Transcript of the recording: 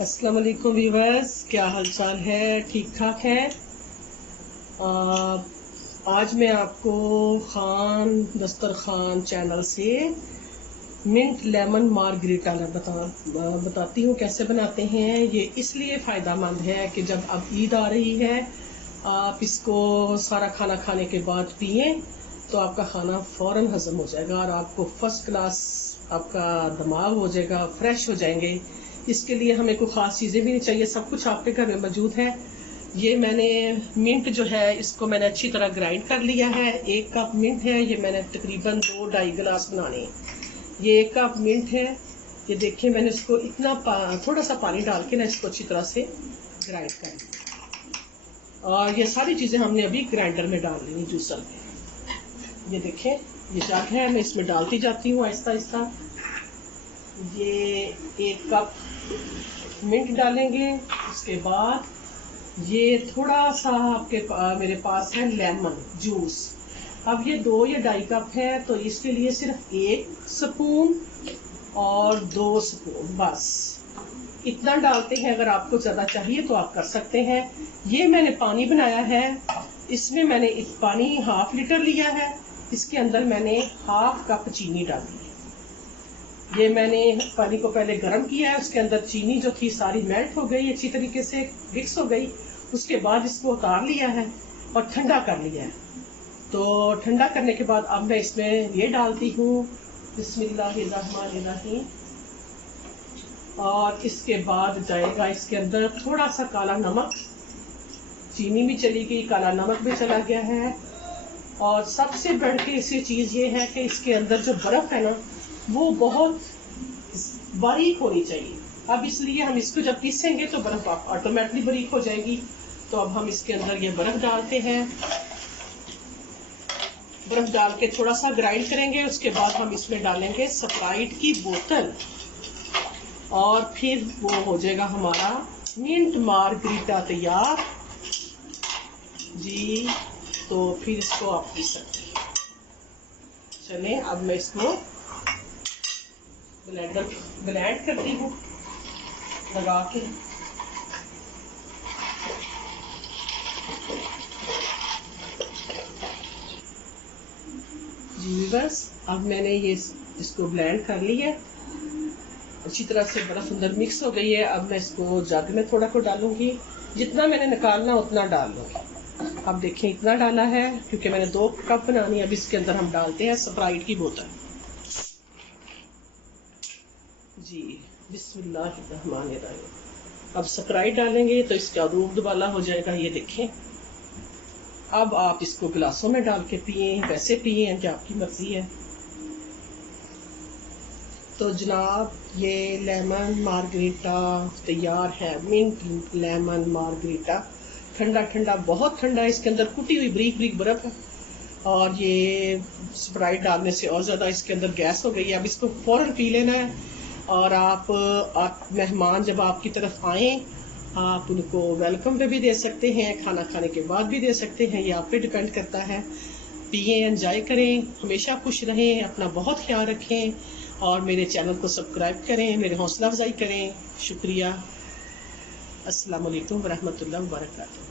अस्सलाम वालेकुम व्यूअर्स, क्या हालचाल है? ठीक ठाक है। आज मैं आपको खान दस्तरखान चैनल से मिंट लेमन मार्गरीटा बताती हूँ कैसे बनाते हैं। ये इसलिए फ़ायदेमंद है कि जब अब ईद आ रही है, आप इसको सारा खाना खाने के बाद पिए तो आपका खाना फ़ौरन हज़म हो जाएगा और आपको फर्स्ट क्लास आपका दिमाग हो जाएगा, फ्रेश हो जाएंगे। इसके लिए हमें कोई ख़ास चीज़ें भी नहीं चाहिए, सब कुछ आपके घर में मौजूद है। ये मैंने मिंट जो है इसको मैंने अच्छी तरह ग्राइंड कर लिया है। 1 कप मिंट है, ये मैंने तकरीबन 2-2.5 गिलास बनाने हैं। ये 1 कप मिंट है। ये देखिए मैंने इसको इतना थोड़ा सा पानी डाल के ना इसको अच्छी तरह से ग्राइंड कर लिया और ये सारी चीज़ें हमने अभी ग्राइंडर में डाल ली जूसर में। ये देखें, ये जग है, मैं इसमें डालती जाती हूँ आहिस्ता आहिस्ता। ये 1 कप मिंट डालेंगे। उसके बाद ये थोड़ा सा मेरे पास है लेमन जूस। अब ये 2 या 2.5 कप है तो इसके लिए सिर्फ 1 स्पून और 2 स्पून बस इतना डालते हैं। अगर आपको ज़्यादा चाहिए तो आप कर सकते हैं। ये मैंने पानी बनाया है, इसमें मैंने पानी 1/2 लीटर लिया है। इसके अंदर मैंने 1/2 कप चीनी डाली है। ये मैंने पानी को पहले गर्म किया है, उसके अंदर चीनी जो थी सारी मेल्ट हो गई, अच्छी तरीके से मिक्स हो गई। उसके बाद इसको उतार लिया है और ठंडा कर लिया है। तो ठंडा करने के बाद अब मैं इसमें ये डालती हूँ, बिस्मिल्लाहिर्रहमानिर्रहीम। और इसके बाद जाएगा इसके अंदर थोड़ा सा काला नमक। चीनी भी चली गई, काला नमक भी चला गया है। और सबसे बढ़ के इसी चीज़ ये है कि इसके अंदर जो बर्फ़ है ना वो बहुत बारीक होनी चाहिए। अब इसलिए हम इसको जब पीसेंगे तो बर्फ़ ऑटोमेटिकली बारीक हो जाएगी। तो अब हम इसके अंदर ये बर्फ़ डालते हैं। बर्फ़ डाल के थोड़ा सा ग्राइंड करेंगे। उसके बाद हम इसमें डालेंगे स्प्राइट की बोतल और फिर वो हो जाएगा हमारा मिंट मार्गरीटा तैयार जी। तो फिर इसको आप पी सकते हैं। चलें, अब मैं इसको ब्लेंड करती हूँ लगा के। जी बस, अब मैंने ये इसको ब्लेंड कर लिया है अच्छी तरह से, बड़ा सुंदर मिक्स हो गई है। अब मैं इसको जग में थोड़ा को डालूंगी, जितना मैंने निकालना उतना डाल लूँगी। अब देखें इतना डाला है क्योंकि मैंने 2 कप बनानी है। अब इसके अंदर हम डालते हैं स्प्राइट की बोतल जी। बिस्मिल्लाहिर्रहमानिर्रहीम। अब स्प्राइट डालेंगे तो इसका रूप दुबाला हो जाएगा। ये देखें, अब आप इसको गिलासों में डाल के पिए, वैसे पिए जो आपकी मर्जी है। तो जनाब ये लेमन मार्गरीटा तैयार है। मिंट लेमन मार्गरीटा ठंडा ठंडा, बहुत ठंडा है। इसके अंदर कुटी हुई बारीक बारीक बर्फ है और ये स्प्राइट डालने से और ज़्यादा इसके अंदर गैस हो गई है। अब इसको फ़ौरन पी लेना है। और आप मेहमान जब आपकी तरफ आएँ, आप उनको वेलकम पे भी दे सकते हैं, खाना खाने के बाद भी दे सकते हैं। ये आप पे डिपेंड करता है। पिए, एंजॉय करें, हमेशा खुश रहें, अपना बहुत ख्याल रखें और मेरे चैनल को सब्सक्राइब करें, मेरे हौसला अफजाई करें। शुक्रिया। अस्सलाम वालेकुम वरहमतुल्लाहि वबरकातुहू।